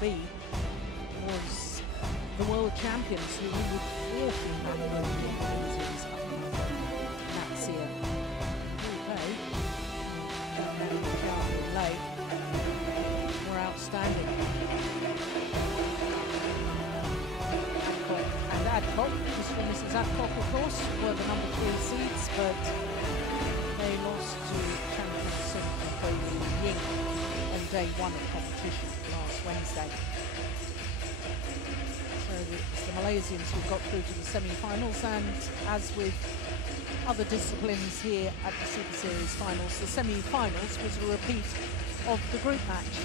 B was the world champions who we would walk in that year. Yunlei were outstanding. And Adcock, Mrs. Adcock, of course, were the number 3 seeds, but they lost to champions Ying on day 1 of competition last Wednesday. So it's the Malaysians who got through to the semi-finals, and as with other disciplines here at the Super Series finals, the semi-finals was a repeat of the group match.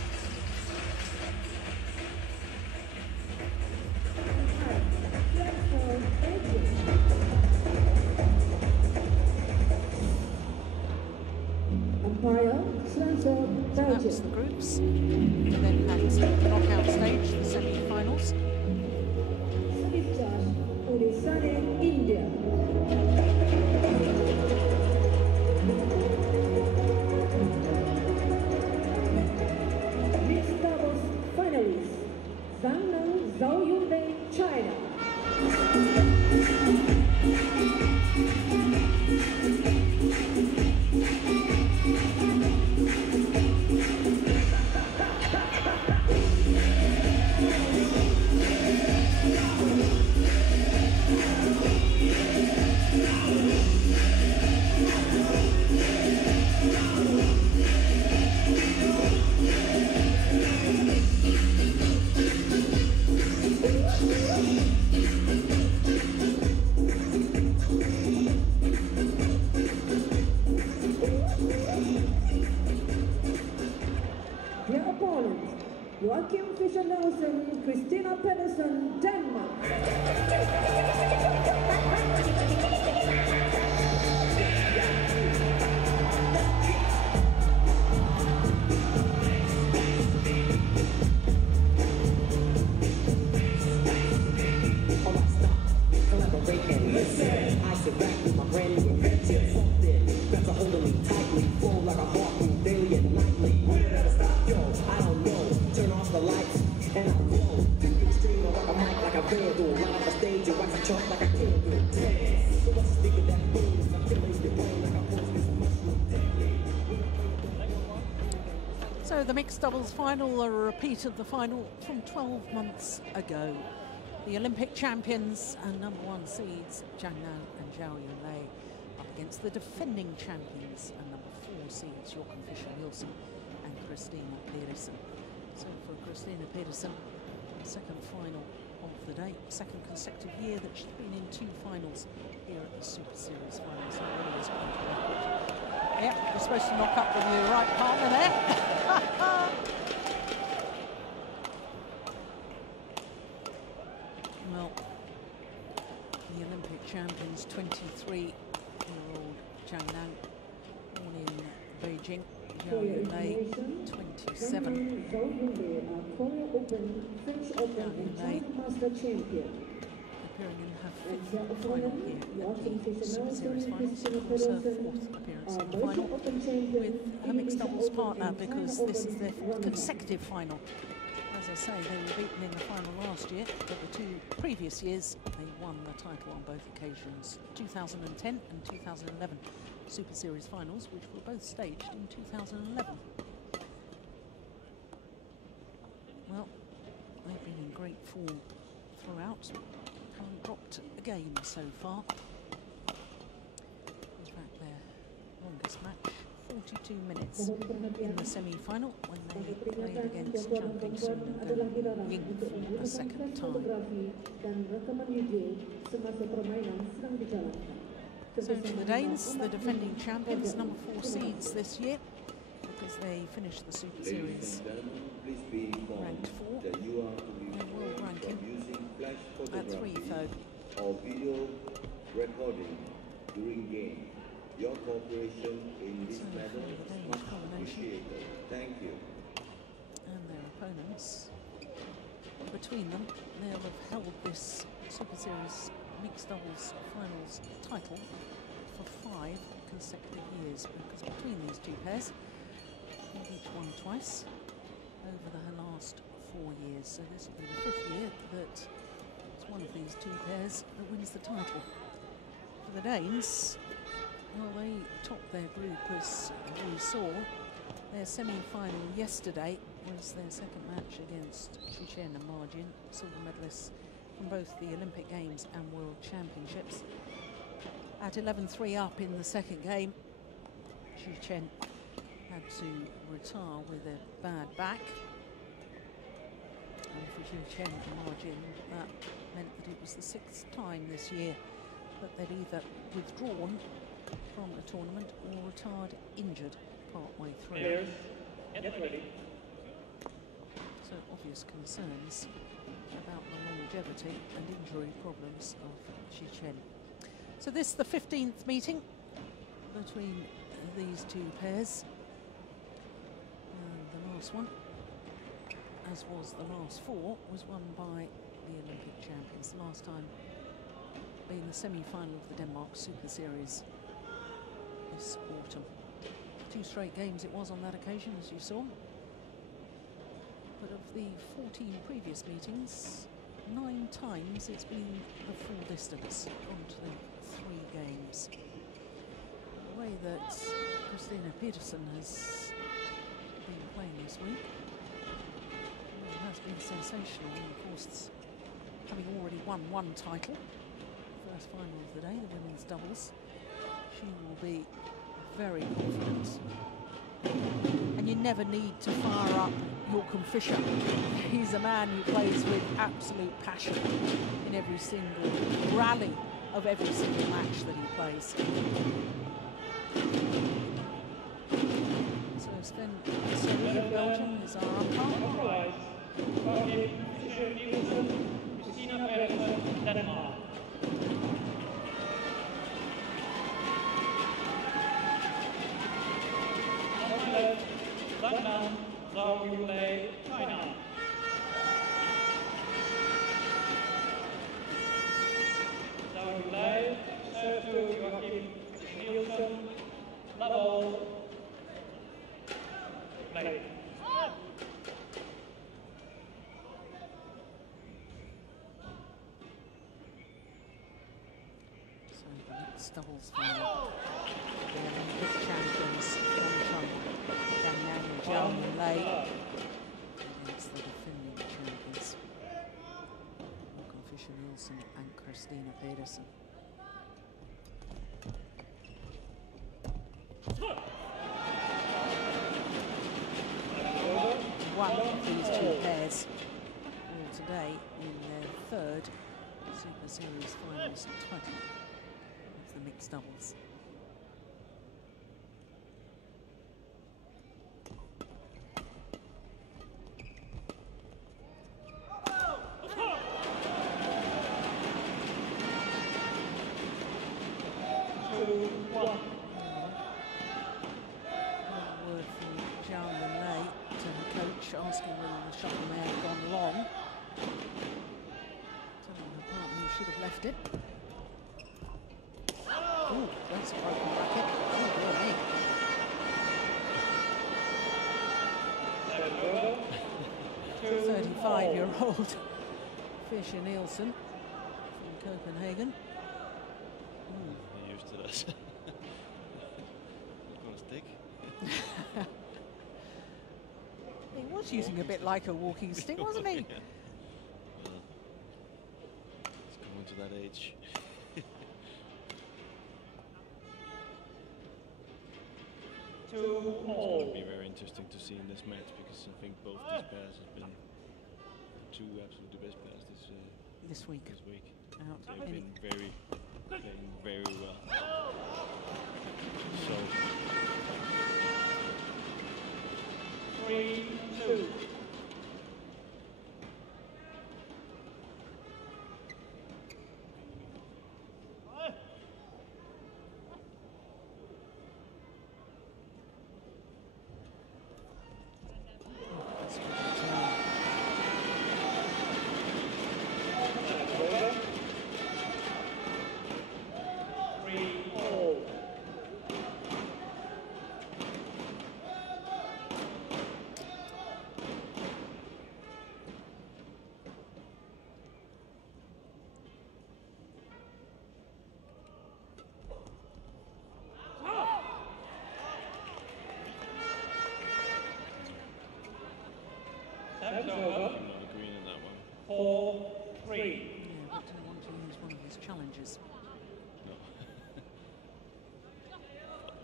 So that was the groups. We then had the knockout stage, the semi-finals. India. Mixed doubles finalists: Zhang, Zhao, Yunlei, China. Their opponents: Joachim Fischer Nielsen, C.Pedersen, Denmark. I sit back with my brand new invention. Something that's a hold of me tightly, flow like a heartbeat daily and nightly. When did I stop, yo? I don't know. Turn off the lights and I roll. You can stream like a mic, like a vandal. Right off the stage and wax a chunk like a candle. Dance. So what's the stick of that booze? I'm killing your brain like a poisonous mushroom deadly. So the mixed doubles final, a repeat of the final from 12 months ago. The Olympic champions and number 1 seeds, Zhang and Zhao Yunlei, up against the defending champions and number 4 seeds, Joachim Fischer Nielsen and C.Pedersen. So for C.Pedersen, second final of the day, second consecutive year that she's been in 2 finals here at the Super Series finals. So really is quite a record. Yeah, you're supposed to knock up with your right partner there. Well, the Olympic champions, 23-year-old Zhang, born in Beijing, Zhao Yunlei, 27. Zhao Yunlei appearing in her 5th final here at the Super Series finals, of course her 4th appearance in the final with a mixed doubles partner, because this is their 4th consecutive final. As I say, they were beaten in the final last year, but the 2 previous years they won the title on both occasions. 2010 and 2011 Super Series finals, which were both staged in 2011. Well, they've been in great form throughout, haven't dropped a game so far. In fact, their longest match, 42 minutes in the semi-final, when they played against Zhang and Ying for a second time. So to the Danes, the defending champions, number 4 seeds this year, because they finished the Super Series ranked 4. Their world ranking at 3, though. Or video recording during game. Your cooperation in this matter is much appreciated. Thank you. And their opponents, between them, they'll have held this Super Series mixed doubles finals title for 5 consecutive years, because between these 2 pairs, they've each won twice over the last 4 years. years, so this will be the 5th year that it's one of these two pairs that wins the title. For the Danes, well, they topped their group, as we saw. Their semi-final yesterday was their second match against Chen and Margin, silver medalists from both the Olympic Games and World Championships. At 11-3 up in the second game, Chen had to retire with a bad back. And for Chen and Margin, that meant that it was the 6th time this year that they'd either withdrawn from a tournament or retired injured partway through. Get ready. So obvious concerns about the longevity and injury problems of Chen. So this is the 15th meeting between these two pairs. And the last one, as was the last 4, was won by the Olympic champions. The last time being the semi-final of the Denmark Super Series this autumn. 2 straight games it was on that occasion, as you saw. But of the 14 previous meetings, 9 times it's been the full distance onto the 3 games. The way that C.Pedersen has been playing this week, well, it has been sensational. And of course, having already won 1 title, first final of the day, the women's doubles, she will be very confident. And you never need to fire up Joachim Fischer. He's a man who plays with absolute passion in every single rally of every single match that he plays. So Sven of Belgium is our umpire. Christinna, Denmark. Zhang, Zhao, Yunlei, China. Zhao Yunlei, serve to Joachim, Nielsen, level, play. So the next doubles final, the Olympic champions, Zhang and Yunlei against the defending champions, Joachim Fischer, Nielsen and C.Pedersen. One of these 2 pairs will today in their 3rd Super Series Finals title of the mixed doubles. Asking whether the shuttle may have gone long. Telling her partner he should have left it. Ooh, that's a broken racket. Oh, dear me. 35-year-old Fischer Nielsen from Copenhagen. You're used to this. Got a stick. He was using a bit like a walking stick, wasn't he? Yeah. He's coming to that age. It's going to be very interesting to see in this match, because I think both these pairs have been 2 absolutely best pairs this week. Out. They've been playing very well. So 3-2. I'm not agreeing on that one. 4-3. Yeah, but I want to use one of his challenges. No. That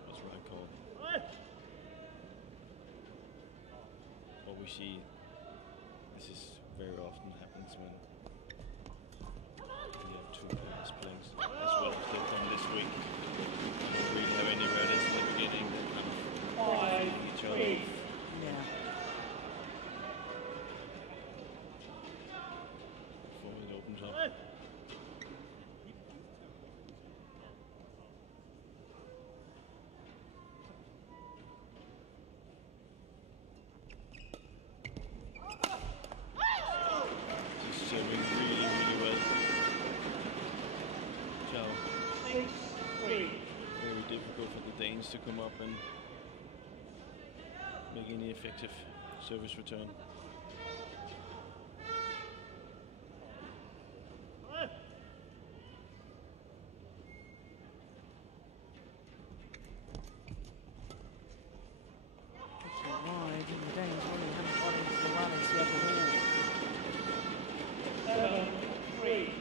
was right call. What we see, this is very often happens when you have two players playing as well as they've done this week. They don't really have any rallies in the beginning. They kind of each other. Yeah. Before it opens up. He's serving really, really well. Zhao. 6-3. Very difficult for the Danes to come up and make any effective service return. Pitching wide, and the Danes really haven't got into the rallies yet at all. 7-3.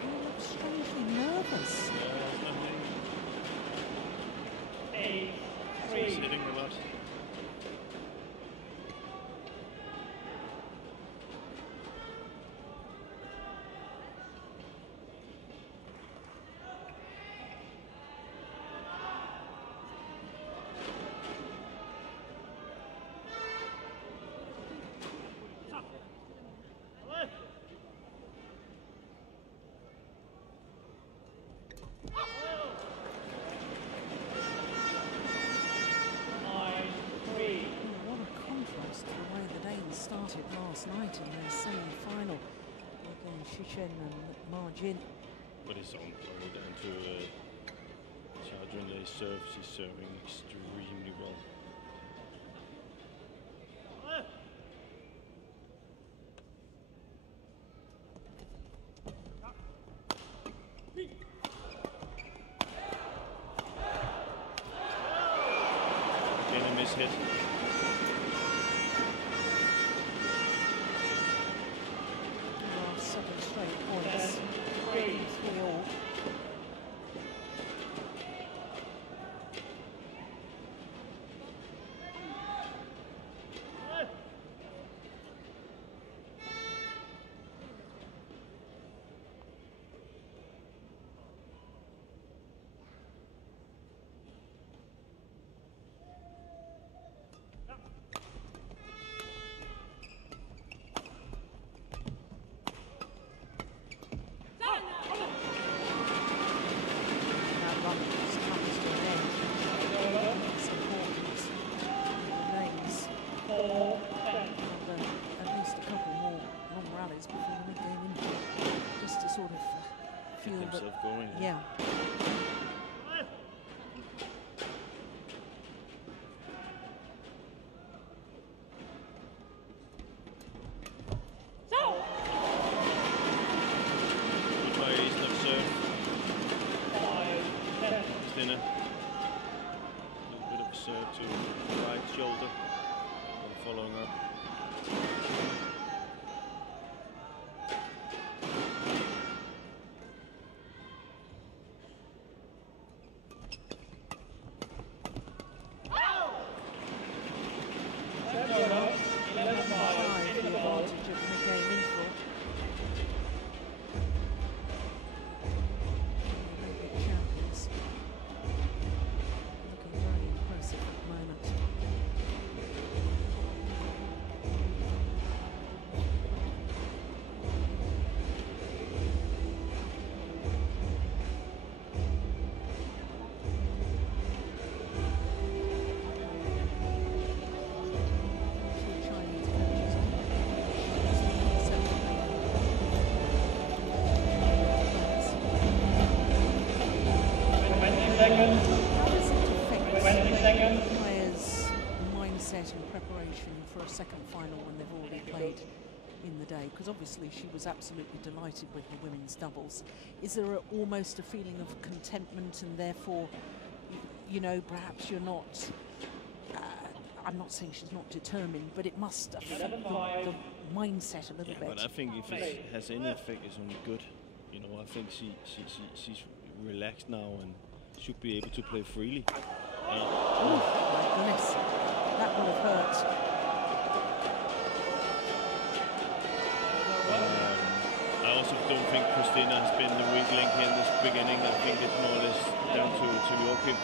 He looks strangely nervous. He's 8-3. hitting a lot. What a contrast to the way the Danes started last night in their semi-final against J.Fischer and Margin. But it's only down to Yunlei's serves. He's serving extremely well. Again a miss hit. Last 7 straight points. 3. 3-all. That run just comes to an end. It's important the Danes 4-10. have at least a couple more long rallies before the mid-game injury, just to sort of feel Get that, himself going. yeah. Good variation of serve. 5-10. Christinna. A little bit of a serve to the right shoulder. And following up. Five, the advantage of the mid-game interval. Olympic champions looking very impressive at the moment. preparation for a second final when they've already played in the day? Because obviously she was absolutely delighted with the women's doubles. Is there almost a feeling of contentment, and therefore, you know, perhaps you're not, I'm not saying she's not determined, but it must affect the mindset a little bit. But I think if it has any effect, it's only good. You know, I think she's relaxed now and should be able to play freely. Oh my goodness, that will have hurt. I also don't think Christinna has been the weak link in this beginning. I think it's more or less down to Joachim.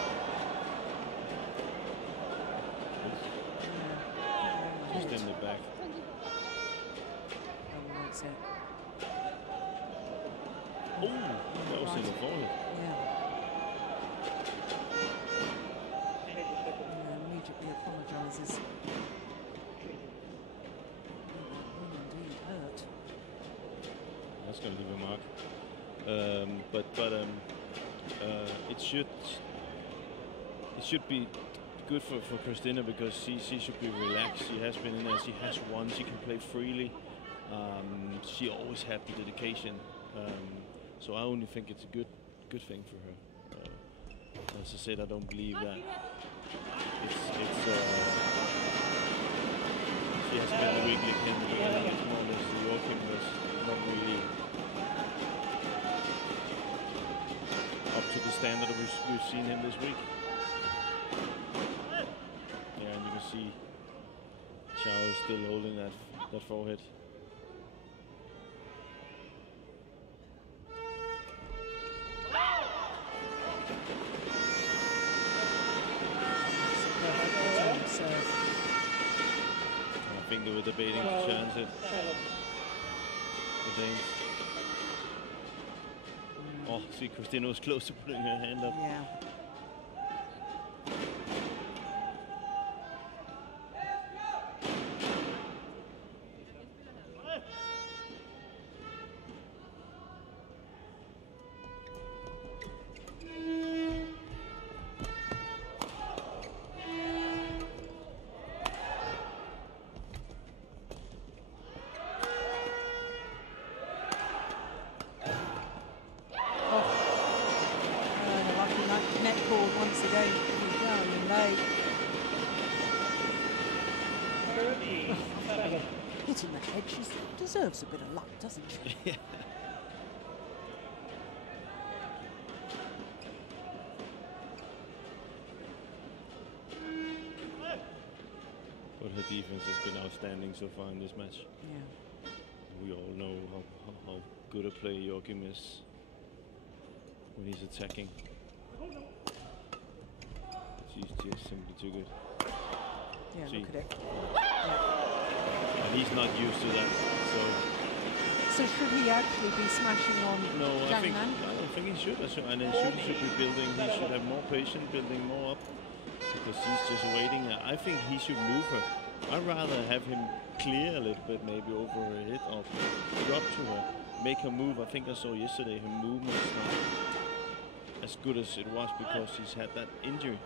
Just in the back. Oh, that was in the forehead. Yeah. Immediately apologises. That will indeed hurt. That's going to leave a mark. It should be good for Christinna, because she should be relaxed. She has been in there. She has won. She can play freely. She always had the dedication. So I only think it's a good thing for her. As I said, I don't believe that she has been the weak link in the beginning. It's more or less Joachim was not really up to the standard we've seen him this week. Yeah, and you can see Zhao is still holding that forehead. I think they were debating to chance it. The Danes. Oh, see, Christinna was close to putting her hand up. Yeah. Once again, Yunlei. Hitting the head, she deserves a bit of luck, doesn't she? Yeah. But her defense has been outstanding so far in this match. Yeah. We all know how good a player Joachim is when he's attacking. She's just simply too good. Yeah, See? look at it. Yeah. And he's not used to that, So should he actually be smashing on Zhang? I don't think he should. And he should be building. He should have more patience, building more up, because he's just waiting. I think he should move her. I'd rather have him clear a little bit, maybe over her head, or drop to her, make her move. I think I saw yesterday her movement is not as good as it was because she's had that injury.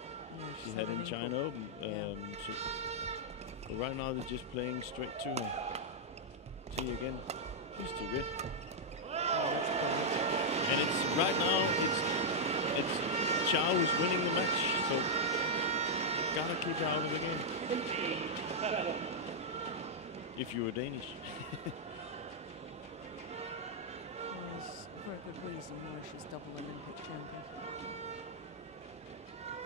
She had in China Open. But right now they're just playing straight to her. See again, she's too good. And it's right now it's Zhao who's winning the match, so gotta keep her out of the game. If you were Danish. There's a very good reason why she's double Olympic champion.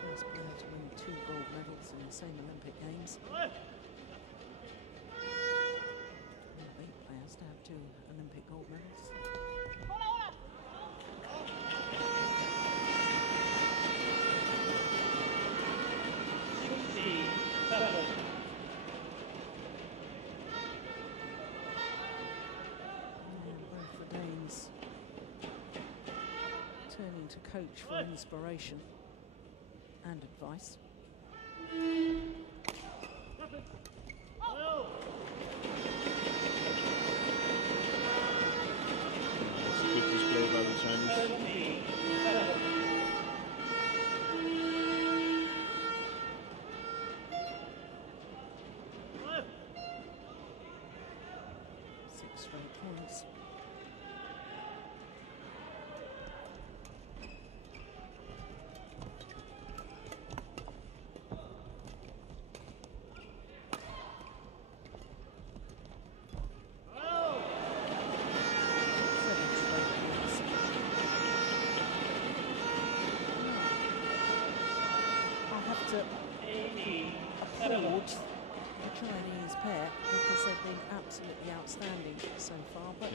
First player to win 2 gold medals in the same Olympic Games. 8 players to have 2 Olympic gold medals. Both the Danes turning to coach for inspiration and advice. It's a good display by the Chinese. Straight points. Applaud the Chinese pair because they've been absolutely outstanding so far, but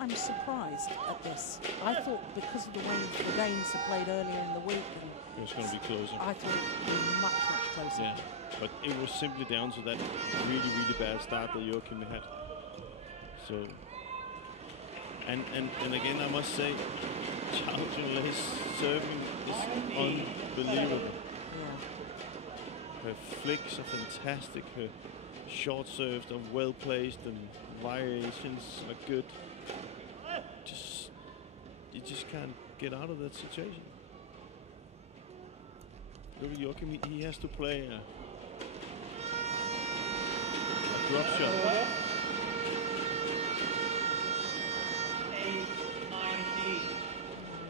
I'm surprised at this. I thought because of the way the games have played earlier in the week, and it was going to be closer. I thought it would be much, much closer. Yeah, but it was simply down to that really, really bad start that Joachim had. So, and again, I must say, Yunlei's serving is unbelievable. Her flicks are fantastic. Her short serves are well placed and variations are good. You just can't get out of that situation. Look at Joachim. He has to play a drop shot. 8-19.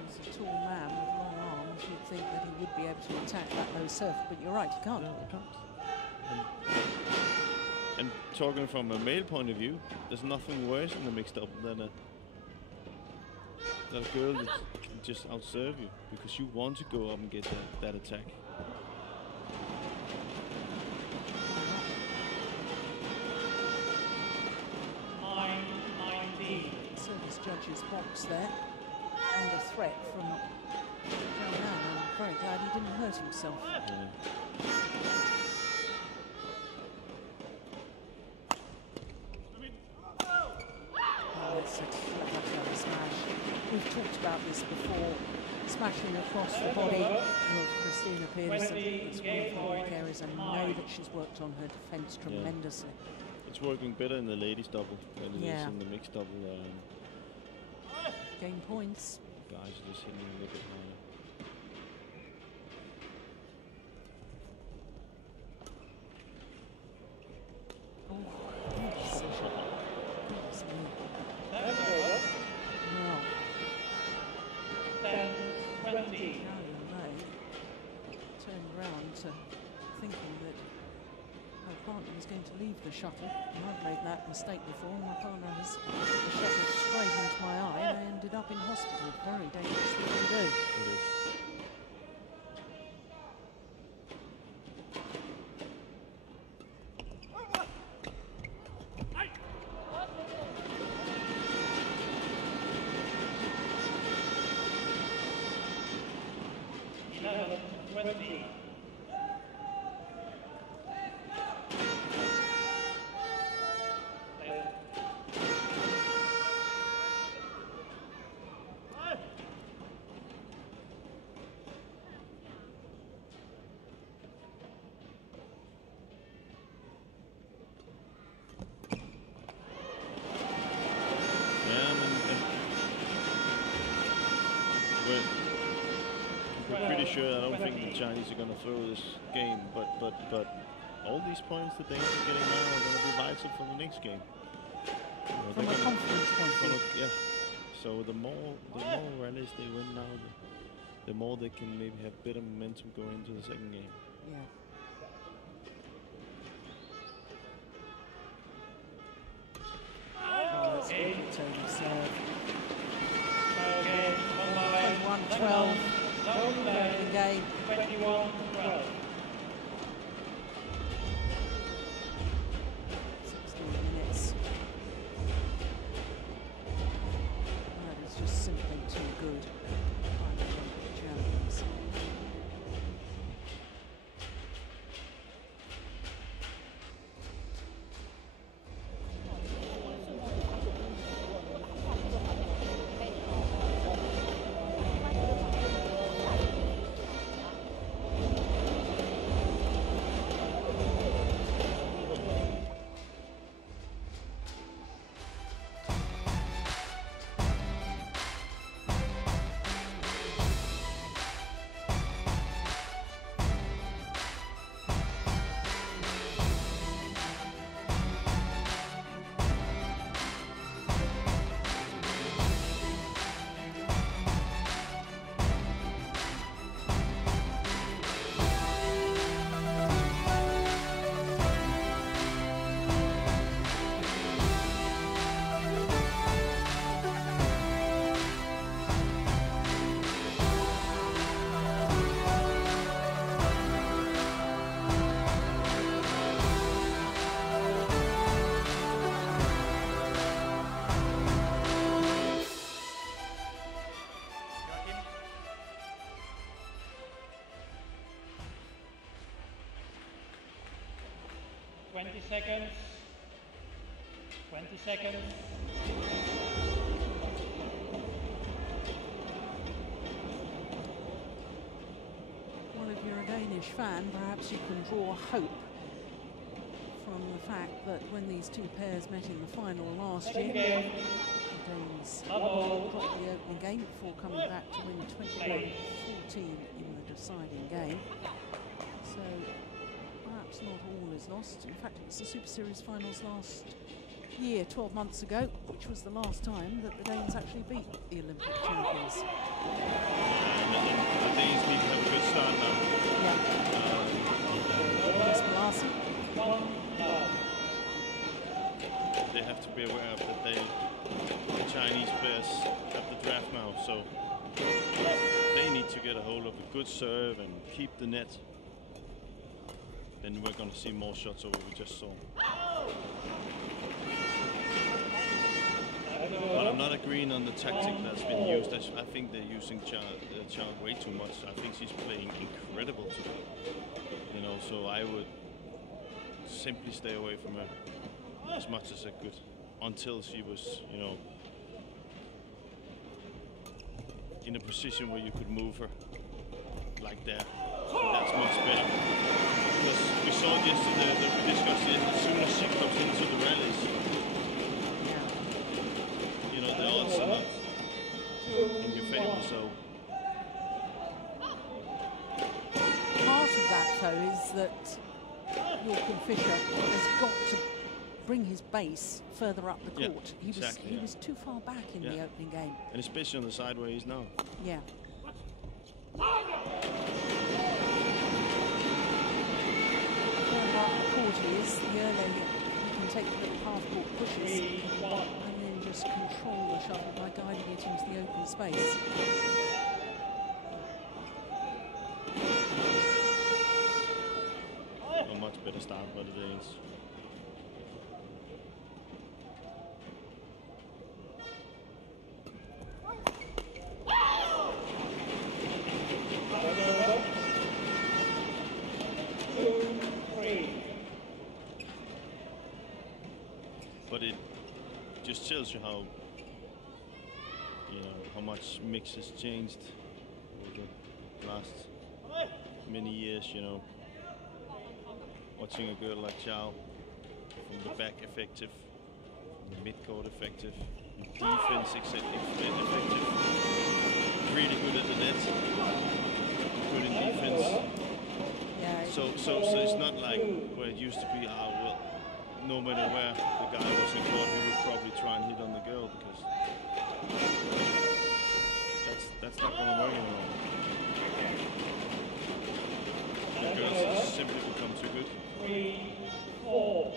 He's a tall man with long arms. You'd think that he would be able to attack that low serve, but you're right, he can't. No, he can't. And talking from a male point of view, there's nothing worse in the mixed double than a girl that can just outserve you because you want to go up and get that attack. Service judge's box there, under threat from Zhang. I'm very glad he didn't hurt himself. Oh, it's a clever smash. We've talked about this before. Smashing across the body of Christinna Pedersen. It's one of her weak areas. I know that she's worked on her defence tremendously. It's working better in the ladies double than it is in the mixed double. Game points. Guys are just hitting a little bit harder. Turned around to thinking that her partner was going to leave the shuttle. And I've made that mistake before. My partner has put the shuttle straight into my eye and I ended up in hospital. Very dangerous thing to do. It is. Sure, I don't think the Chinese are going to throw this game, but all these points that they're getting now are going to be vital for the next game. From a confidence point of view. Yeah. So the more rallies they win now, the more they can maybe have better momentum going into the second game. Yeah. Oh, that's a good turn of serve. 21-12. Game. 21-12. 16 minutes. That is just simply too good. Champions. 20 seconds. 20 seconds. Well, if you're a Danish fan, perhaps you can draw hope from the fact that when these two pairs met in the final last year, the Danes dropped the opening game before coming back to win 21-14 in the deciding game. So perhaps not all is lost. In fact, it was the Super Series finals last year, 12 months ago, which was the last time that the Danes actually beat the Olympic champions. The Danes need to have a good start now. Yeah. They have to be aware of that the Chinese players have the draft now, so they need to get a hold of a good serve and keep the net. Then we're going to see more shots over we just saw. But I'm not agreeing on the tactic that's been used. I think they're using Zhao way too much. I think she's playing incredible today. You know, so I would simply stay away from her as much as I could until she was, you know, in a position where you could move her like that. So that's much better. Because we saw yesterday that we discussed it, as soon as she comes into the rallies, you know, the odds are not in your favor, so. Part of that, though, is that Joachim Fischer has got to bring his base further up the court. Yeah, he was too far back in the opening game. And especially on the side where he is now. Yeah. The court is Yunlei, you can take the little half-court pushes and then just control the shuttle by guiding it into the open space. A much better start by the Danes. But it just tells you how, you know, how much mix has changed over the last many years, you know. Watching a girl like Zhao, from the back effective, mid-court effective, defense effective, really good at the net, good in defense. Yeah. So it's not like where it used to be, well, no matter where the guy was in court, he would probably try and hit on the girl, because that's not going to work anymore. The girls have simply become too good. 3, 4.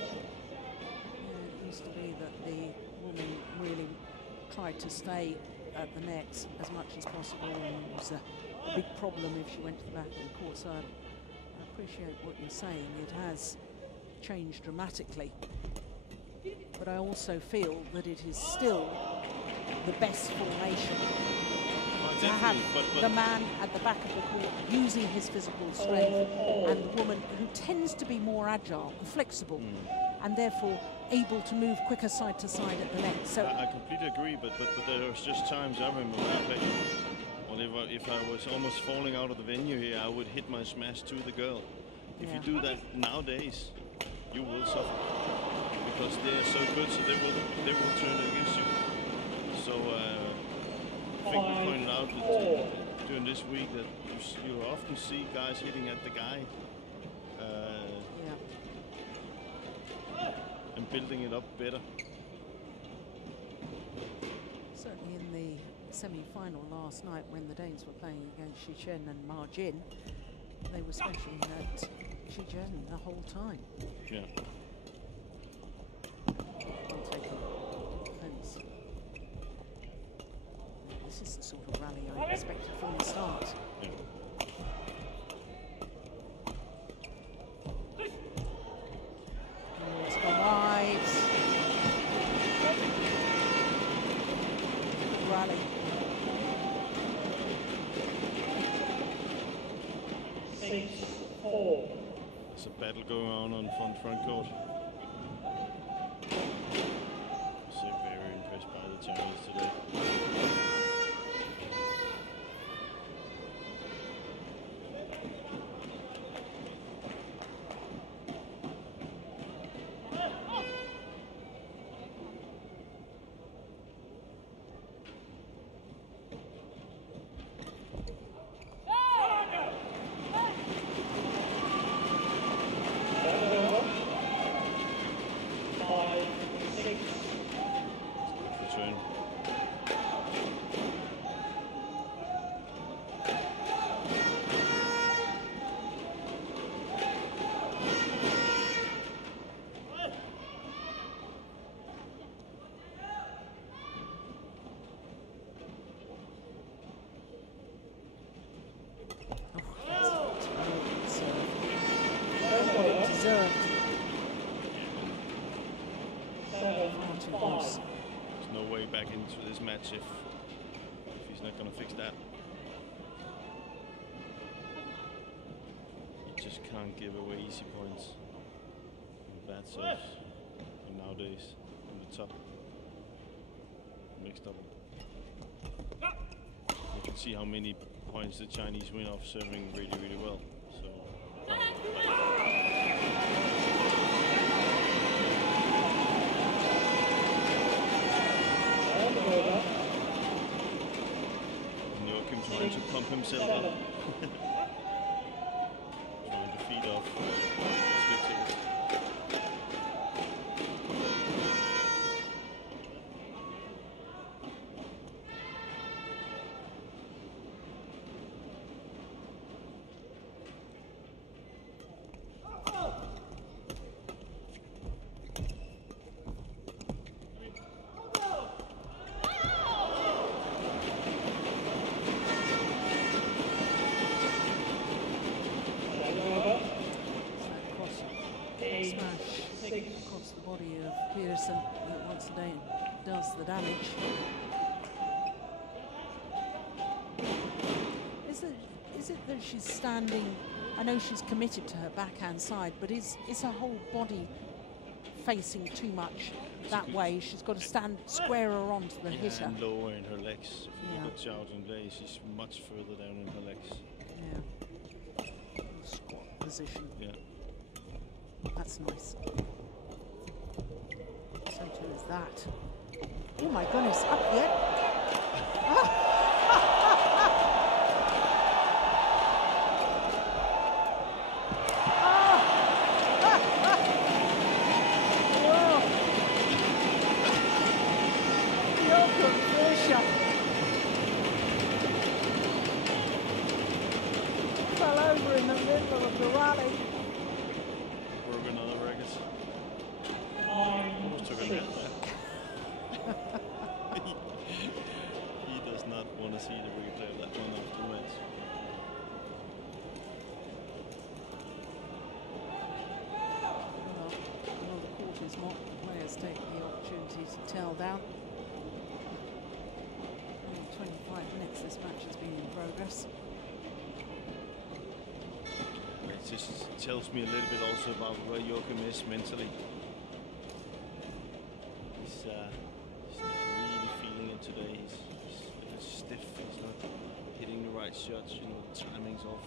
It used to be that the woman really tried to stay at the net as much as possible, and it was a big problem if she went to the back of the court. So I appreciate what you're saying. It has changed dramatically, but I also feel that it is still the best formation to have the man at the back of the court using his physical strength and the woman who tends to be more agile and flexible and therefore able to move quicker side to side at the net. So I completely agree, but there was just times I remember when I played, well, if I was almost falling out of the venue here, I would hit my smash to the girl. If you do that nowadays, you will suffer, because they are so good, so they will turn it against you. So I think we pointed out that during this week that you often see guys hitting at the guy and building it up better. certainly in the semi-final last night, when the Danes were playing against Chen and Ma Jin, they were smashing at Chen the whole time. Yeah. Taking defense. This is the sort of rally I expected from the start. Yeah. It's gone wide. Rally. 6, 4. There's a battle going on front court. So very impressed by the Chinese today. There's no way back into this match if he's not going to fix that. You just can't give away easy points. Bad serves. And nowadays, in the top mixed double. You can see how many points the Chinese win off serving really, really well. So. Joachim trying to pump himself up. Trying to feed off spectators. Across the body of Pedersen that once again does the damage. Is it that she's standing? I know she's committed to her backhand side, but is her whole body facing too much that way? She's got to stand squarer onto the hitter. And lower in her legs. If you look at Zhao Yunlei, she's much further down in her legs. Yeah. Squat position. Yeah. That's nice. So too is that. Oh my goodness, up yet. Joachim Fischer fell over in the middle of the rally. Broke another record. Almost took a net there. He does not want to see the replay of that one after the match. Well, the quarters mock, the players take the opportunity to tell down. Only 25 minutes this match has been in progress. It just tells me a little bit also about where Joachim is mentally. He's not really feeling it today. He's stiff. He's not hitting the right shots. You know, the timing's off.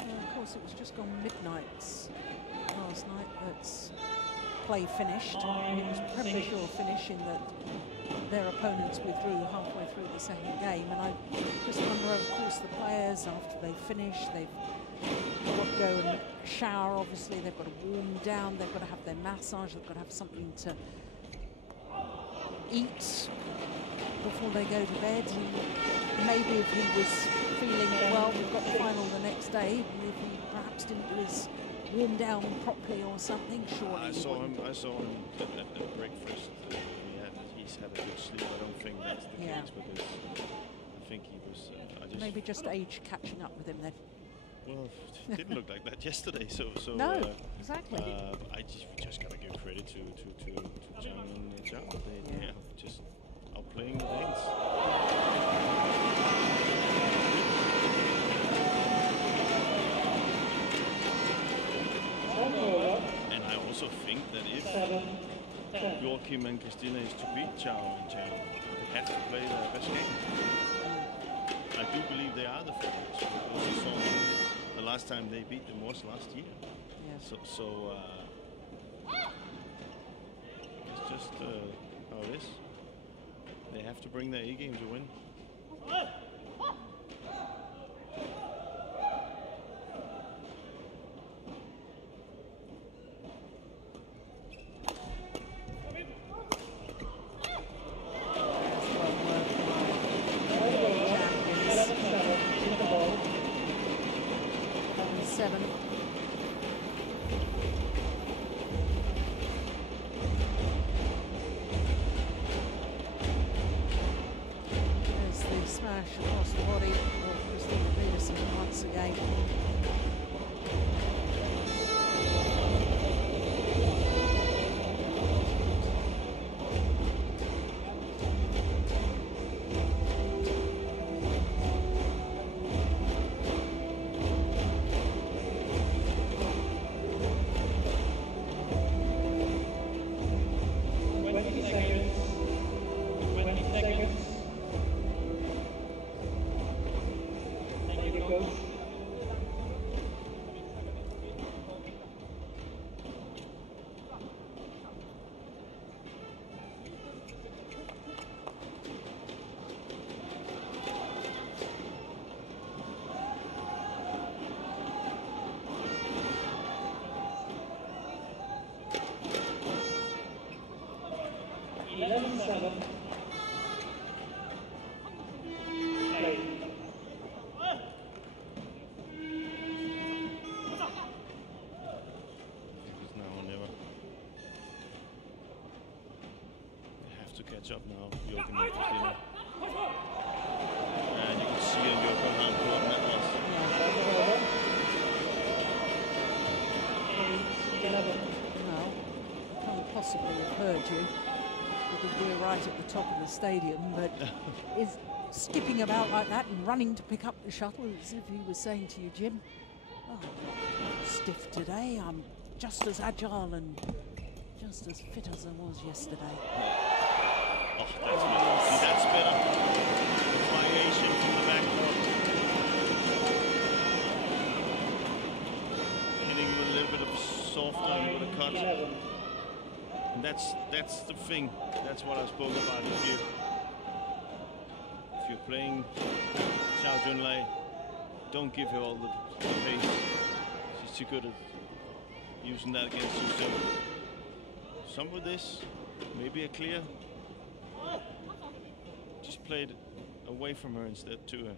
Of course, it was just gone midnight last night that play finished. It was a premature finish in that their opponents withdrew halfway through the second game, and I just wonder, of course, the players, after they finish, they've got to go and shower, obviously, they've got to warm down, they've got to have their massage, they've got to have something to eat before they go to bed. And maybe if he was feeling, well, we've got the final the next day, if he perhaps didn't do his warm down properly or something, surely I saw him at breakfast. He's had a good sleep. I don't think that's the case, because I think he was. Maybe just age catching up with him then. Well, it didn't look like that yesterday. So no, exactly. We just gotta give credit to Zhang and Zhao. They are just outplaying the things. Joachim and Christinna is to beat Zhao and Zhang. They have to play their best game. I do believe they are the favorites because we saw the last time they beat them was last year. Yeah. So it's just how it is. They have to bring their A game to win. Across the body of C.Pedersen once again. Catch up now, Joachim and Christinna. And you can see on Joachim how important that was. No, I can't possibly have heard you because we're right at the top of the stadium, but is skipping about like that and running to pick up the shuttle as if he was saying to you, Jim, oh, I'm not stiff today, I'm just as agile and just as fit as I was yesterday. Oh, that's better. See, that's better. Variation from the backboard. Hitting with a little bit of softer and with a cut. And that's the thing. That's what I spoke about. If you're playing Zhao Yunlei, don't give her all the pace. She's too good at using that against you. So some of this, maybe a clear. Just played away from her instead to her.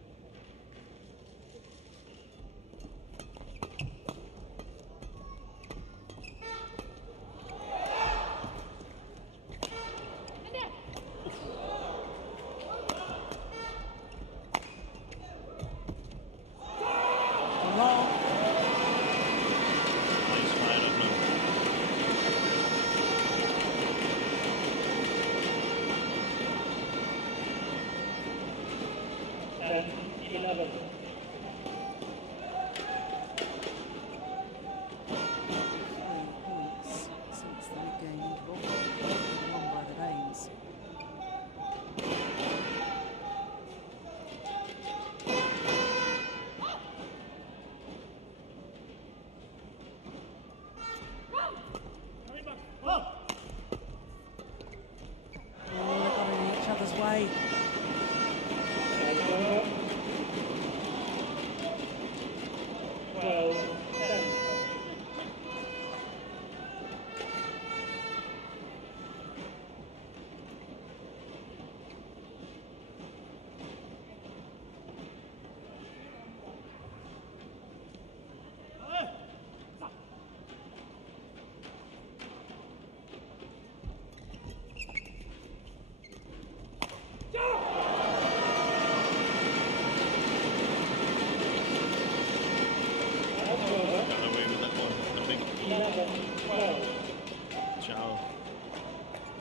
Zhao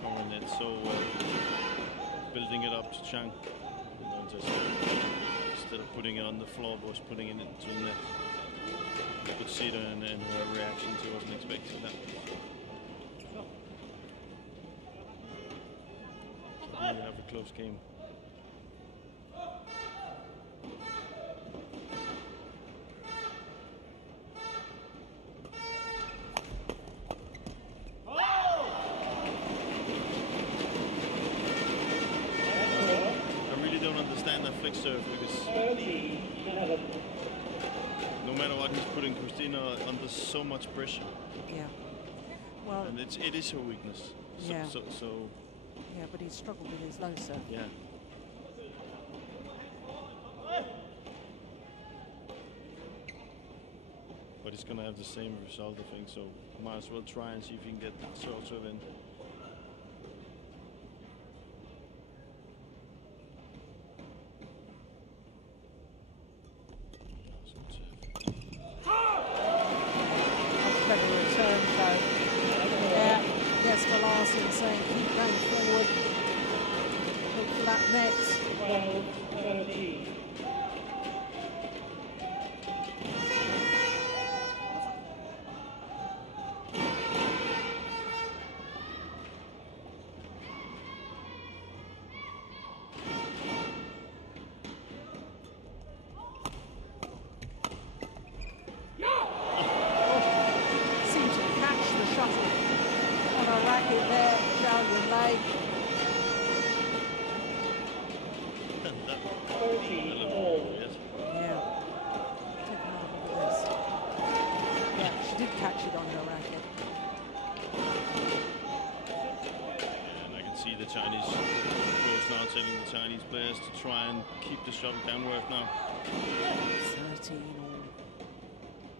covering it so well, building it up to Zhang. Just instead of putting it on the floor, was putting it into the net. You could see it in her reaction. She wasn't expecting that. close game. I really don't understand that flick serve because no matter what, he's putting Christinna under so much pressure. Yeah. Well, and it is her weakness. So, yeah. So yeah, but he struggled with his low serve. Yeah. But he's gonna have the same result, I think. So might as well try and see if he can get that short serve in. Saying keep going forward, look for that net. 12-13. Seems to catch the shuttle on a racket there. Yunlei. 30-all. Yeah. Take another look at this. Yeah, she did catch it on her racket. And I can see the Chinese coach now telling the Chinese players to try and keep the shuttle downward now. 13 all.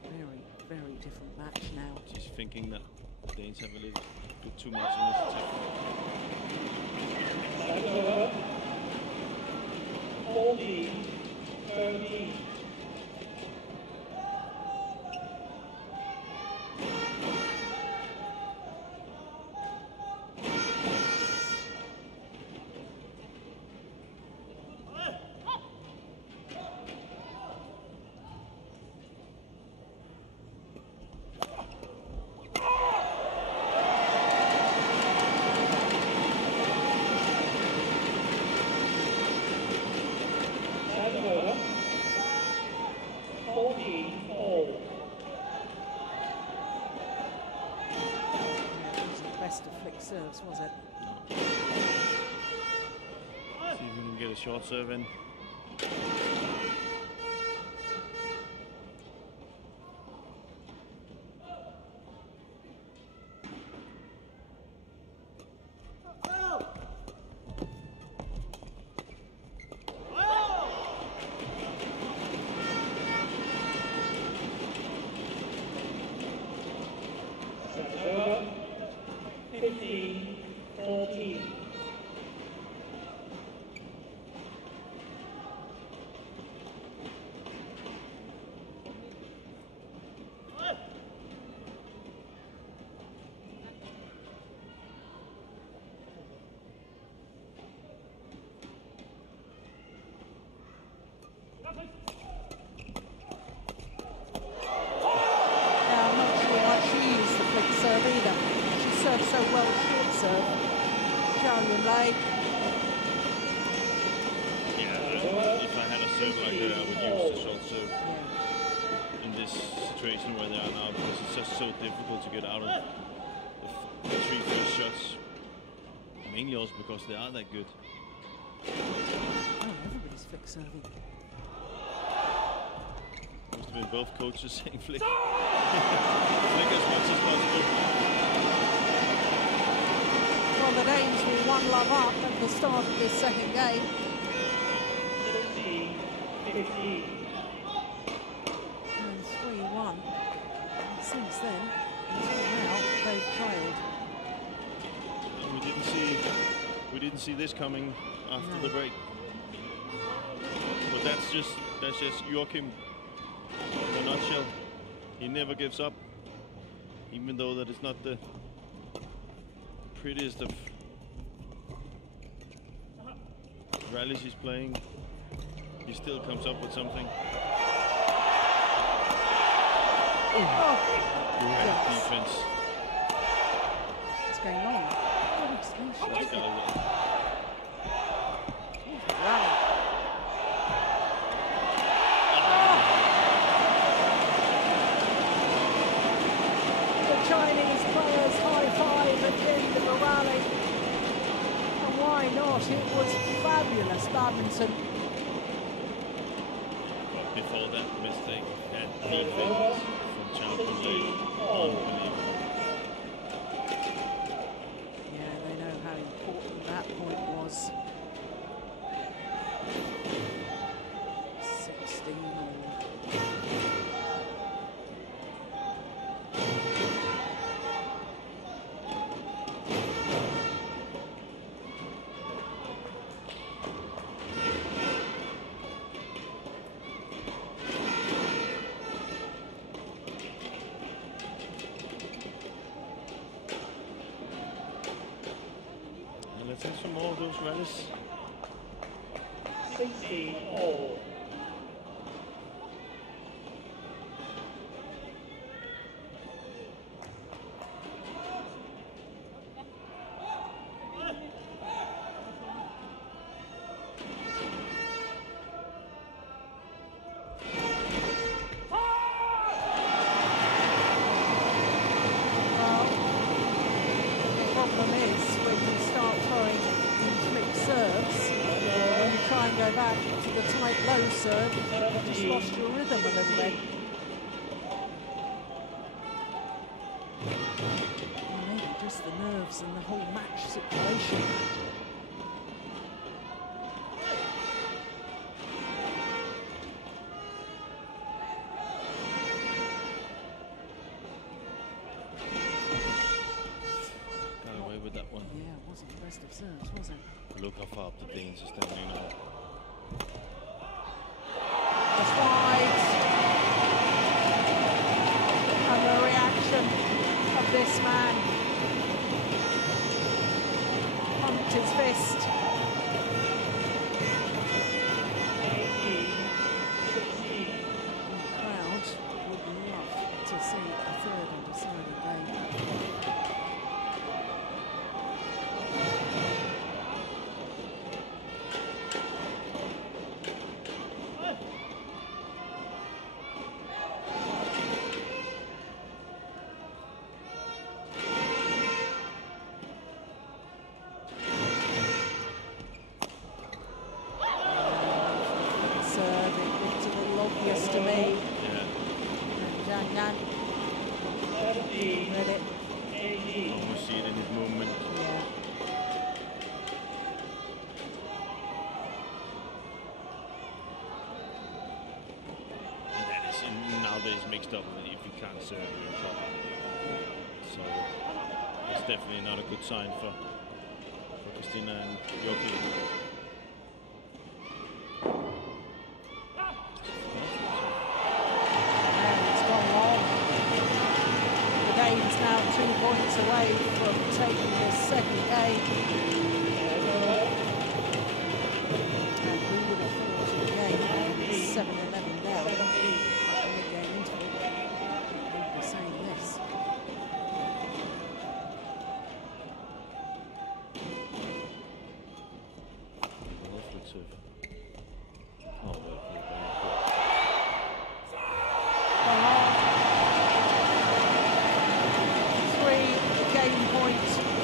Very, very different match now. She's thinking that the Danes have a little bit too much initiative. 14-13. Serves, was it? See if we can get a short serve in. So well short serve. Yunlei. Yeah, if I had a serve like that, I would use the short serve in this situation where they are now, because it's just so difficult to get out of the three first shots. Mainly also because they are that good. Oh, everybody's flick serving. Must have been both coaches saying flick. Flick as much as possible. Well, the Danes were 1-love up at the start of this second game. 15. And 3-1. And since then, until now, they've trailed. We didn't see this coming after the break. But that's just Joachim in a nutshell. He never gives up, even though that is not the prettiest of rallies he's playing. He still comes up with something. Great defense. What's going on? rally. The Chinese players high-five at the end of the rally. And why not? It was fabulous badminton. But before that mistake, that defense from Zhao unbelievable. Yeah, they know how important that point was. 16 all. Let's have some more of those rallies. 60 all. Serve, just lost your rhythm a little bit. Or maybe just the nerves and the whole match situation. Got away with that one. Yeah, it wasn't the best of serves, was it? Look how far up the Danes are standing now. Just wide. And the reaction of this man. Pumped his fist. 18, 16. The crowd would love to see a third and deciding game. To me, and Zhang read it. Almost see it in his movement. Yeah. And that is nowadays mixed up if you can't serve your cover. So it's definitely not a good sign for Christinna and Joachim. Now 2 points away from taking this second game. And we would have thought the game being 7-11 down at the mid-game interval. We were saying this.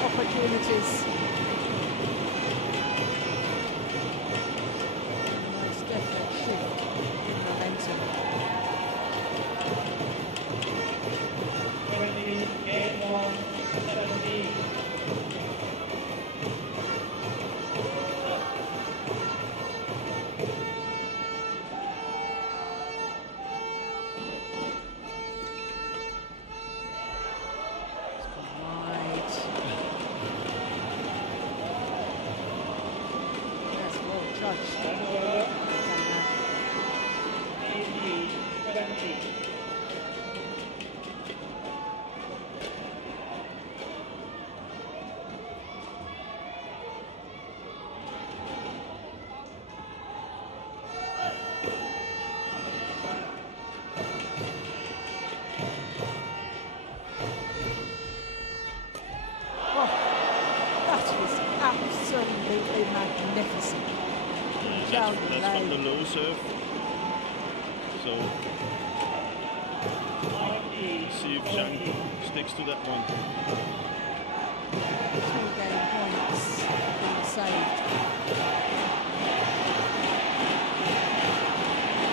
Opportunities. Most definite shift in momentum. 17, 8-1, 17. Absolutely magnificent. Yeah, Zhao that's from the Yunlei. low serve. So see if Zhang sticks to that one. 3 game points being saved.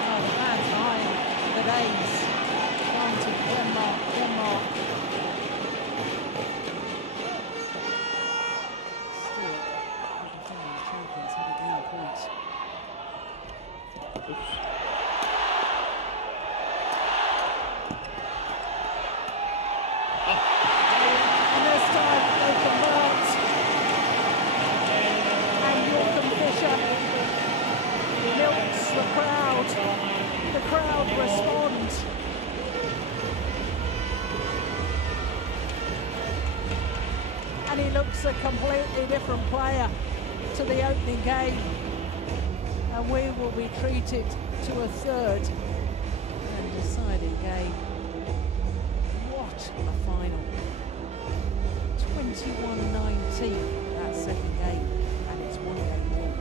Oh, the fans behind the Danes. Chanting Denmark, Denmark. Still, the defending champions have a game point. Oops. And this time they convert. And Joachim Fischer milks the crowd. The crowd respond. And he looks a completely different player to the opening game. And we will be treated to a third and deciding game. What a final. 21-19, that second game, and it's 1 game more.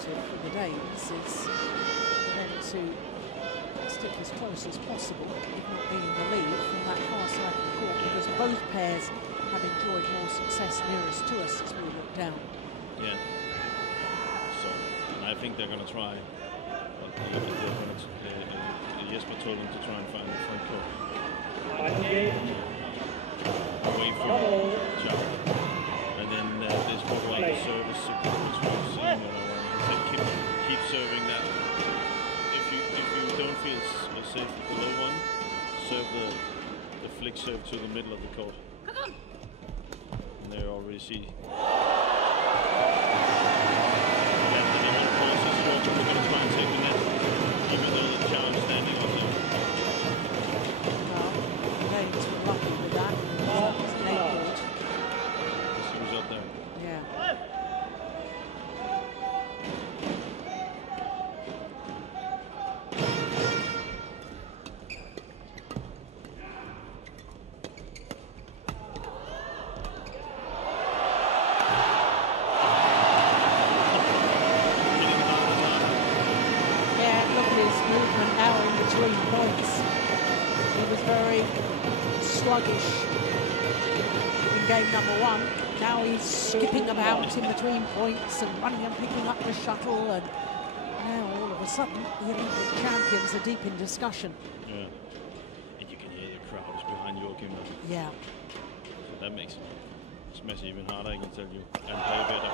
For the Danes is for them to stick as close as possible, if not being in the lead from that far side of the court, because both pairs have enjoyed more success nearest to us as we look down. Yeah. So, and I think they're going to try. Well, Jesper told them to try and find the front court away from Zhao. And then they spoke about the service, which we've seen. Keep serving that. If you don't feel safe with the low one, serve the flick serve to the middle of the court. And there you already see. And then they want to force this court. We're going to try and take the net, even though the Zhao is standing on them. Well, the Danes were lucky with that. He was up there. Yeah. Sluggish in game number 1. Now he's skipping about in between points and running and picking up the shuttle, and now all of a sudden the Olympic champions are deep in discussion. Yeah, and you can hear the crowds behind Joachim. Yeah. So that makes it smash even harder, I can tell you, and play better.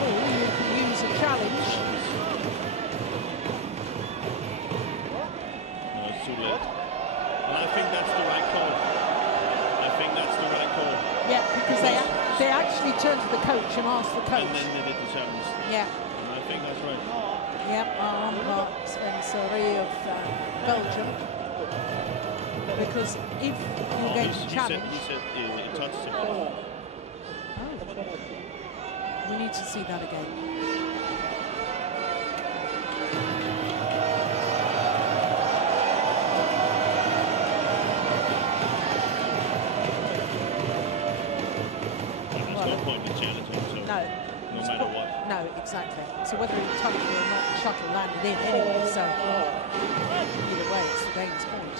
Or you can use a challenge. No, it's too late. And I think that's the right call. I think that's the right call. Yeah, because they actually turned to the coach and asked the coach. And then they did the challenge. Yeah. And I think that's right. Yep, Spencer of Belgium. Because if you get challenged... He said it touched him. Oh. We need to see that again. There's no point in challenging, so no matter what. No, exactly. So whether it touched you or not, the shuttle landed in anyway, so either way, it's the game's point.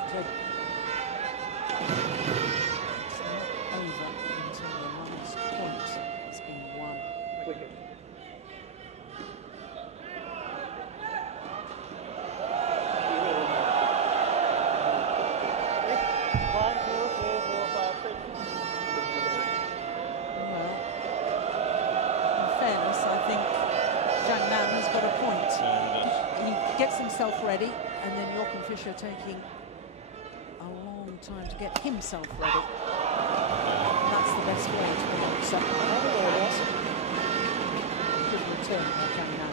quickly. It's not over until the last point has been won. Wicket. Well, in fairness, I think Zhang has got a point. He gets himself ready, and then Joachim Fischer taking a long time to get himself ready. And that's the best way to be on second. Good return by Zhang.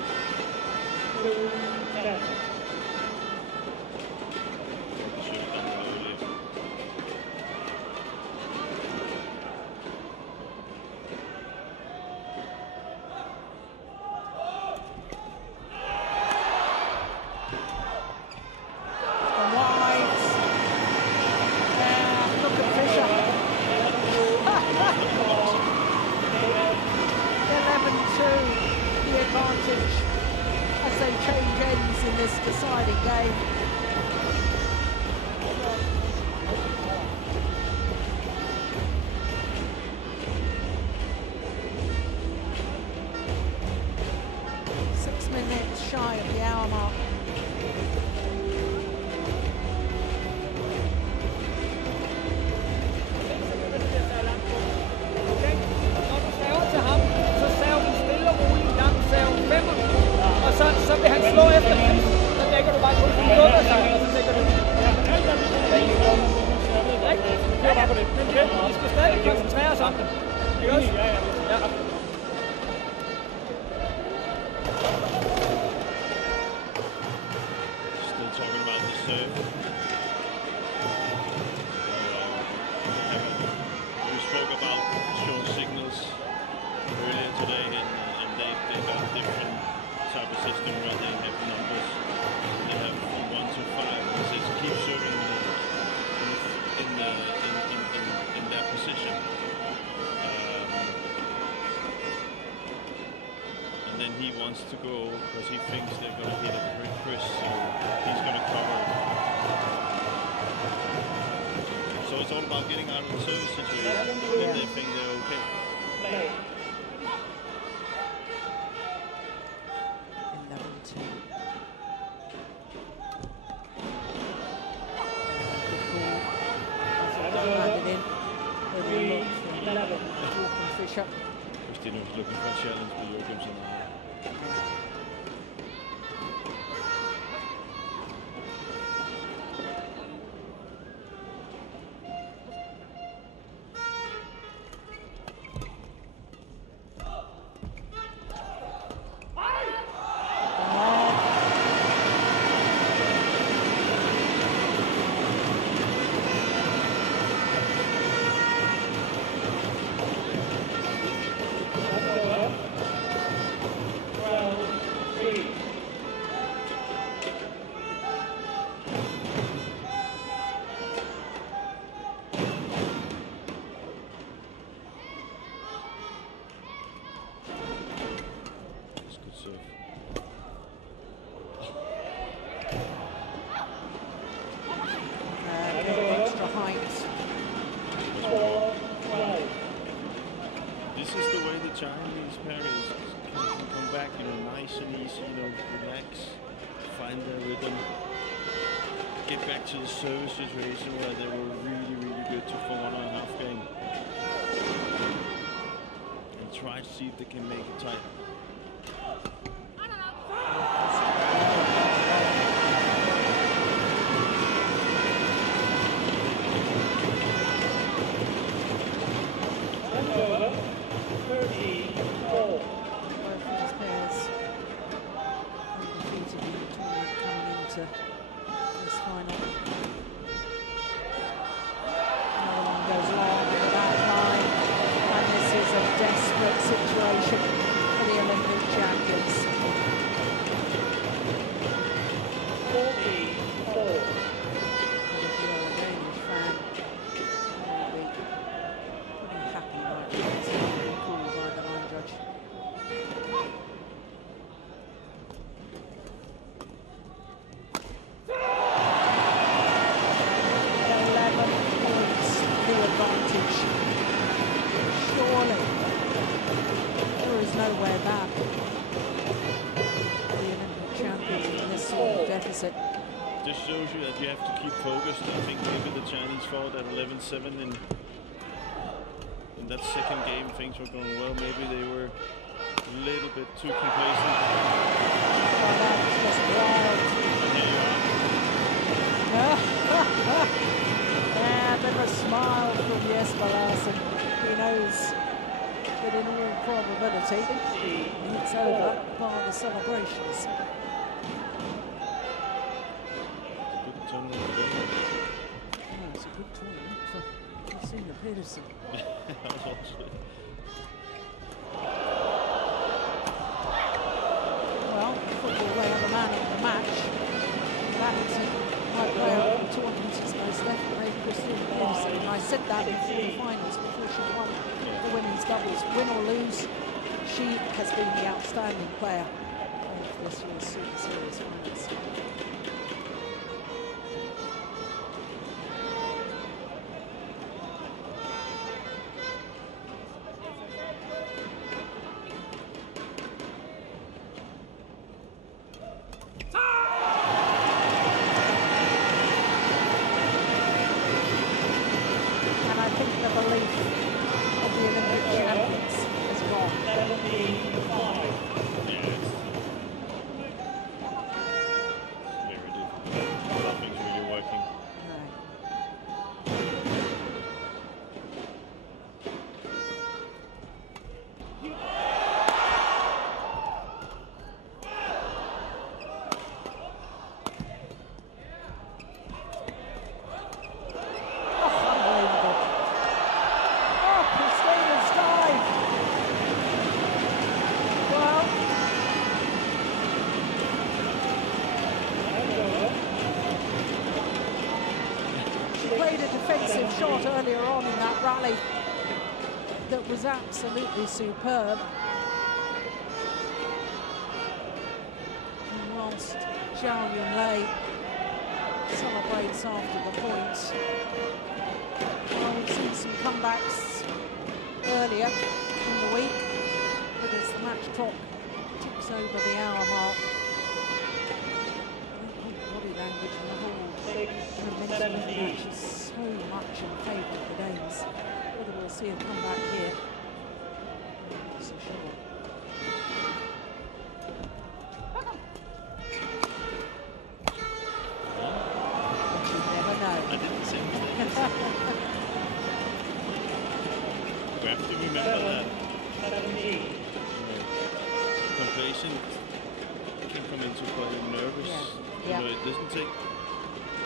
To go because he thinks they're going to hit it with Chris, so he's going to cover it. So it's all about getting out of the service situation, and they think they're okay. 11-2. Landed in. Joachim Fischer. Christinna was looking for a challenge for Joachim. Chinese pairs can come back, nice and easy, relax, find their rhythm, get back to the service situation where they were really, really good for 1.5 game, and try to see if they can make it tight. 14 deficit. Just shows you that you have to keep focused. I think maybe the Chinese fought at 11-7 in that second game. Things were going well. Maybe they were a little bit too complacent. Oh, that was just wild. Yeah, a bit of a smile from J.Fischer. He knows that in all probability it's over by the celebrations. Oh, it's a good tournament for C.Pedersen. Well, football, they are the man of the match. Badminton, my player of the tournament is most definitely Christinna. And I said that before the finals, before she won the women's doubles. Win or lose, she has been the outstanding player of this year's Super Series Finals. Shot earlier on in that rally that was absolutely superb. And whilst Yunlei celebrates after the points, well, we've seen some comebacks earlier in the week, but as the match clock ticks over the hour mark, body language and the whole momentum of the match is so much in favour of the Danes. Whether we'll see a comeback here, I'm not so sure. But you never know. I didn't say anything. We have to remember that. Complacent can come into play, nervous. Yeah. You know, it doesn't take,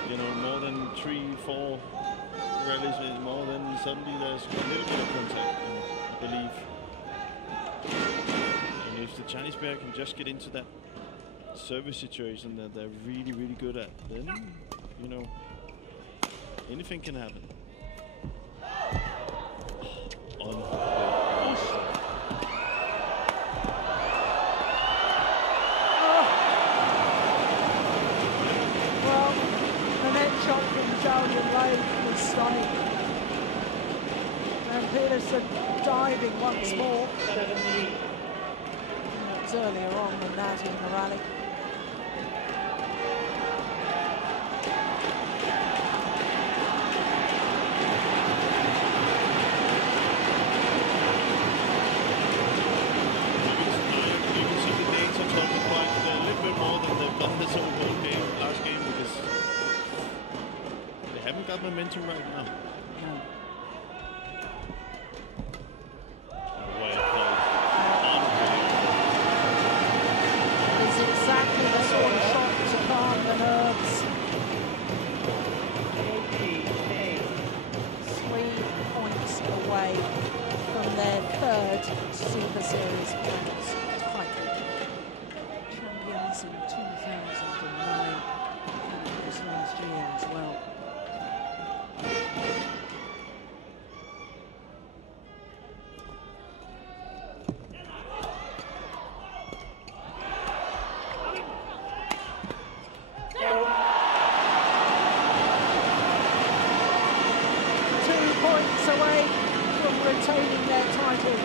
you know, more than 3-4 rallies, more than suddenly there's a little bit of contact, I believe. And if the Chinese player can just get into that service situation that they're really, really good at, then, you know, anything can happen. Was stunning. And Pedersen diving once more. It was earlier on than that in the rally. You can see the Danes are talking quite a little bit more than they've done this whole game, last game, because they haven't got momentum right now. No. It's exactly the sort of shot to calm the nerves. 3 points away from their third Super Series Finals title. Champions in 2009 and this last year as well. Away from retaining their title.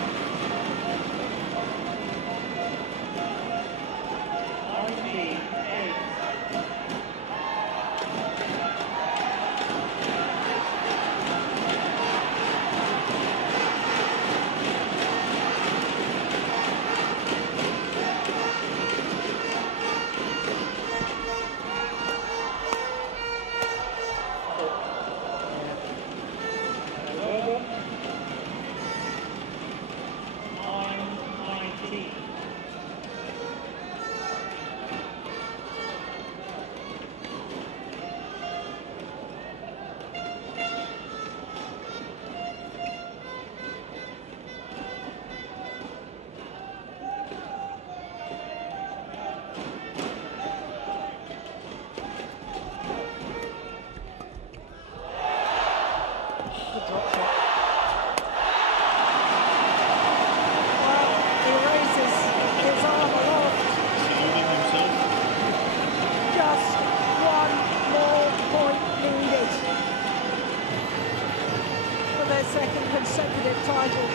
title,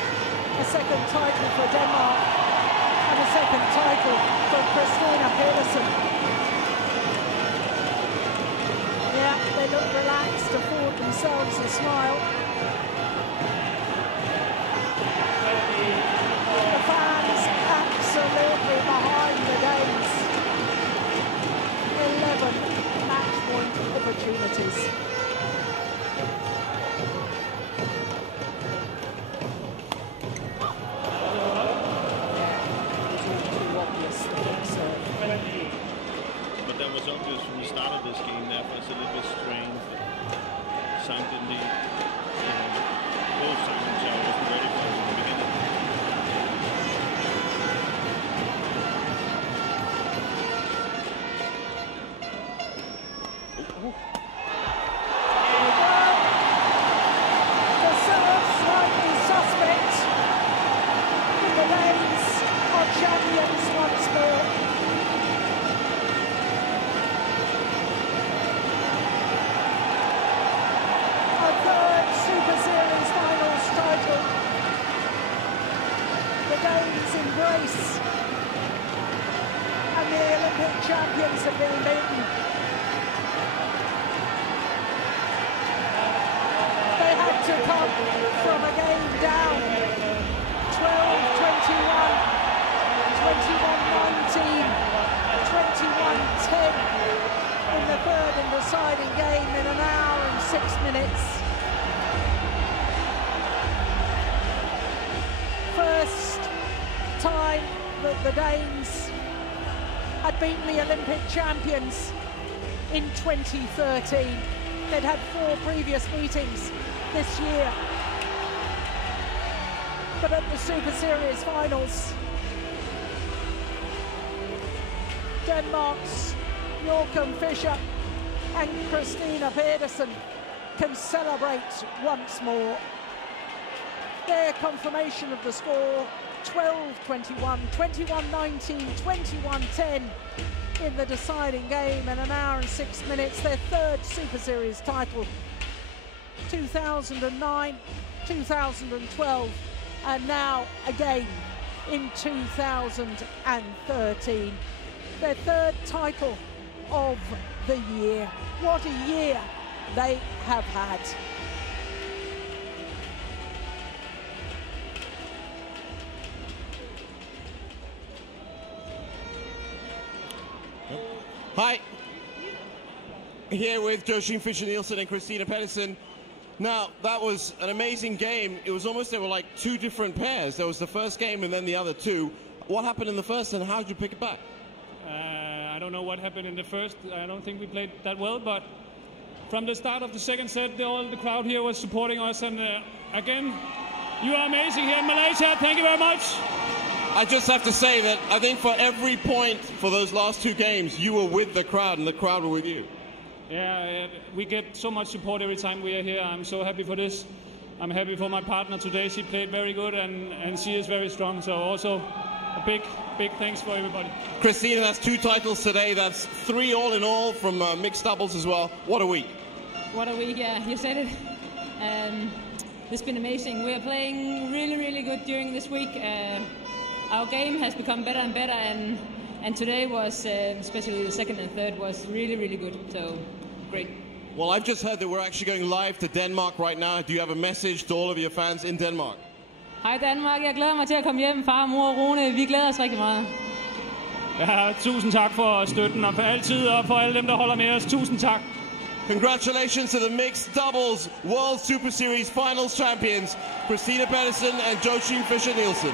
a second title for Denmark, and a second title for Christinna. Yeah, they look relaxed, afford themselves a smile. The fans absolutely behind the Danes. 11 match point opportunities. But that was obvious from the start of this game. That was a little bit strange. Zhang didn't need, both Zhang and Zhao wasn't ready for it in the beginning. The serve slightly suspect. The Danes are champions once more. A third Super Series Finals title. The Danes embrace. And the Olympic champions have been beaten. They had to come from a game down. 12-21, 21-19, 21-10 in the third and deciding game in an hour and 6 minutes. First time that the Danes had beaten the Olympic champions in 2013. They'd had 4 previous meetings this year. But at the Super Series Finals, Denmark's Joachim Fischer and Christinna can celebrate once more. Their confirmation of the score, 12-21, 21-19, 21-10 in the deciding game in an hour and 6 minutes. Their third Super Series title, 2009, 2012, and now again in 2013. Their third title of the year. What a year they have had. Hi, here with J.Fischer, Nielsen and Christinna. Now, that was an amazing game. It was almost, there were like 2 different pairs. There was the first game and then the other 2. What happened in the first and how did you pick it back? I don't know what happened in the first. I don't think we played that well, but from the start of the second set, all the crowd here was supporting us. And again, you are amazing here in Malaysia. Thank you very much. I just have to say that I think for every point for those last 2 games, you were with the crowd and the crowd were with you. Yeah, we get so much support every time we are here. I'm so happy for this. I'm happy for my partner today. She played very good and she is very strong. So also a big thanks for everybody. Christinna, that's 2 titles today. That's 3 all in all from mixed doubles as well. What a week. What a week, yeah, you said it. It's been amazing. We are playing really good during this week. Our game has become better and better, and today was, especially the second and third, was really good. So, great. Well, I've just heard that we're actually going live to Denmark right now. Do you have a message to all of your fans in Denmark? Hej Danmark, jeg glæder mig til at komme hjem. Far, mor og Rune, vi glæder os rigtig meget. Ja, tusind tak for støtten og for altid, og for alle dem, der holder med os. Tusind tak. Congratulations to the mixed doubles World Super Series Finals champions, C.Pedersen and J.Fischer Nielsen.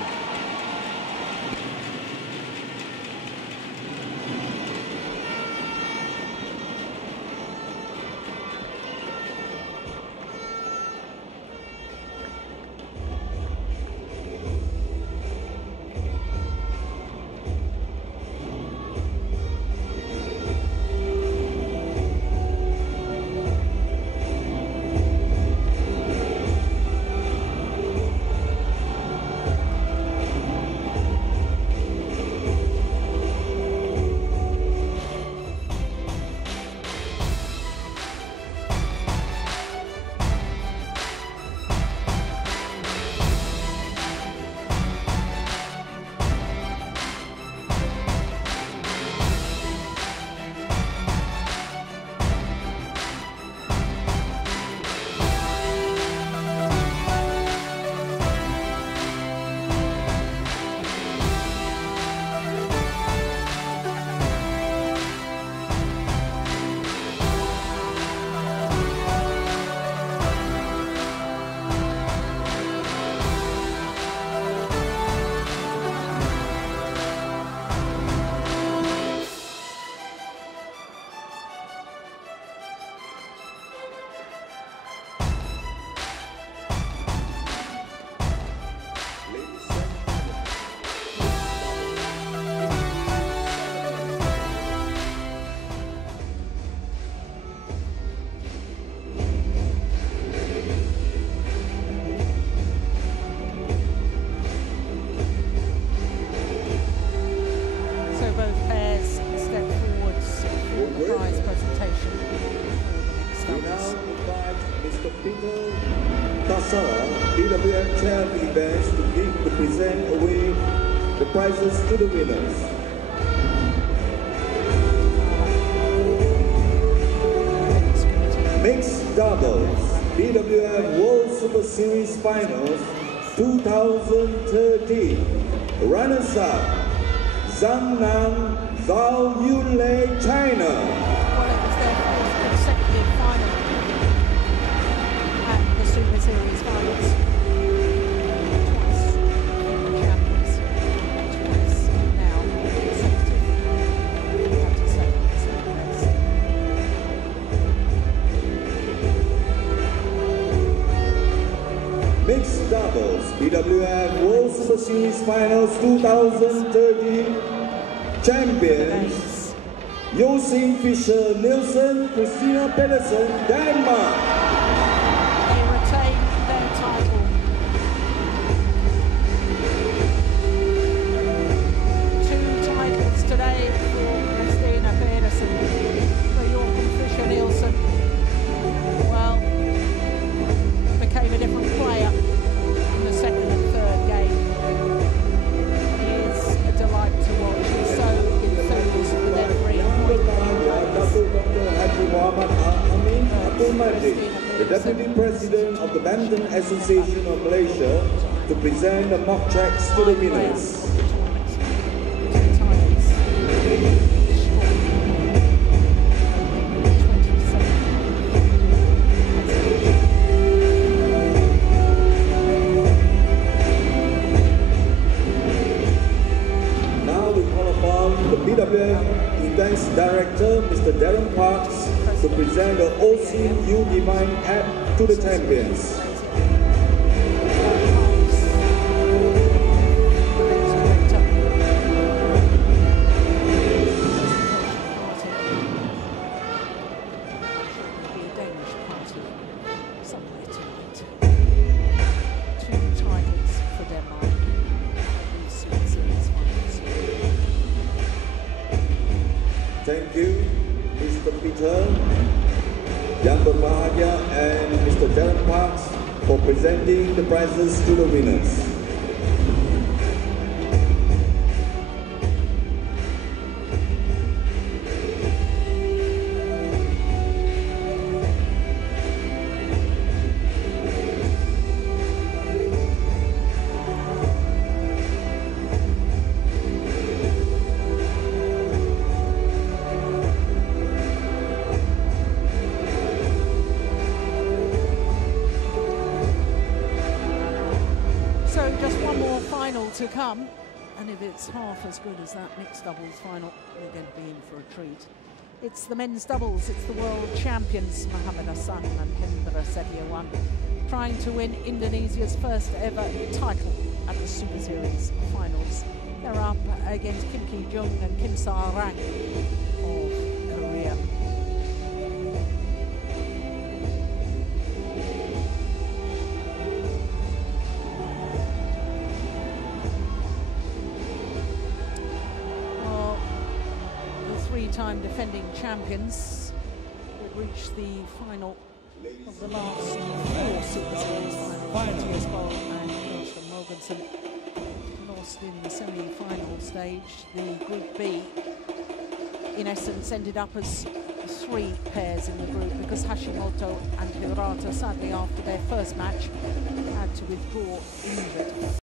presentation for the We mixed now doubles. invite Mr. Peter Tassara, BWF Chair of the events, to present away the prizes to the winners. Mixed doubles, BWF World Superseries Finals 2013. Runners-up, Zhang, Zhao, Yunlei, China. Well, it was their fourth consecutive final at the Super Series Finals. Twice the champions, twice now consecutive. Up to seventh. Mixed doubles, BWF World Superseries Finals 2013. Champions, J.Fischer, Nielsen, C.Pedersen, Denmark. They retain their title. Two titles today for C.Pedersen. For J.Fischer, Nielsen, well, became a different player in the second and third game. He is a delight to watch. He's so enthused with every point. The Deputy President of the Badminton Association of Malaysia, to present the mock checks to the winners. Now we call upon the BWF Events Director, Mr. Darren Parks, to present the OSIM Divine app to the champions. Thank you, Mr. Peter, Yang Berbahagia, and Mr. Darren Parks for presenting the prizes to the winners. So just one more final to come, and if it's half as good as that mixed doubles final, we're going to be in for a treat. It's the men's doubles, it's the world champions, Mohamed Hassan and Hendra Setiawan, trying to win Indonesia's first ever title at the Super Series Finals. They're up against Kim Ki-jung and Kim Sa-rang of Korea. Three-time defending champions will reach the final of the last four Super Series finals. Matthias Boll and Joachim Mogensen lost in the semi-final stage. The Group B, in essence, ended up as three pairs in the group because Hashimoto and Hirata, sadly after their first match, had to withdraw injured.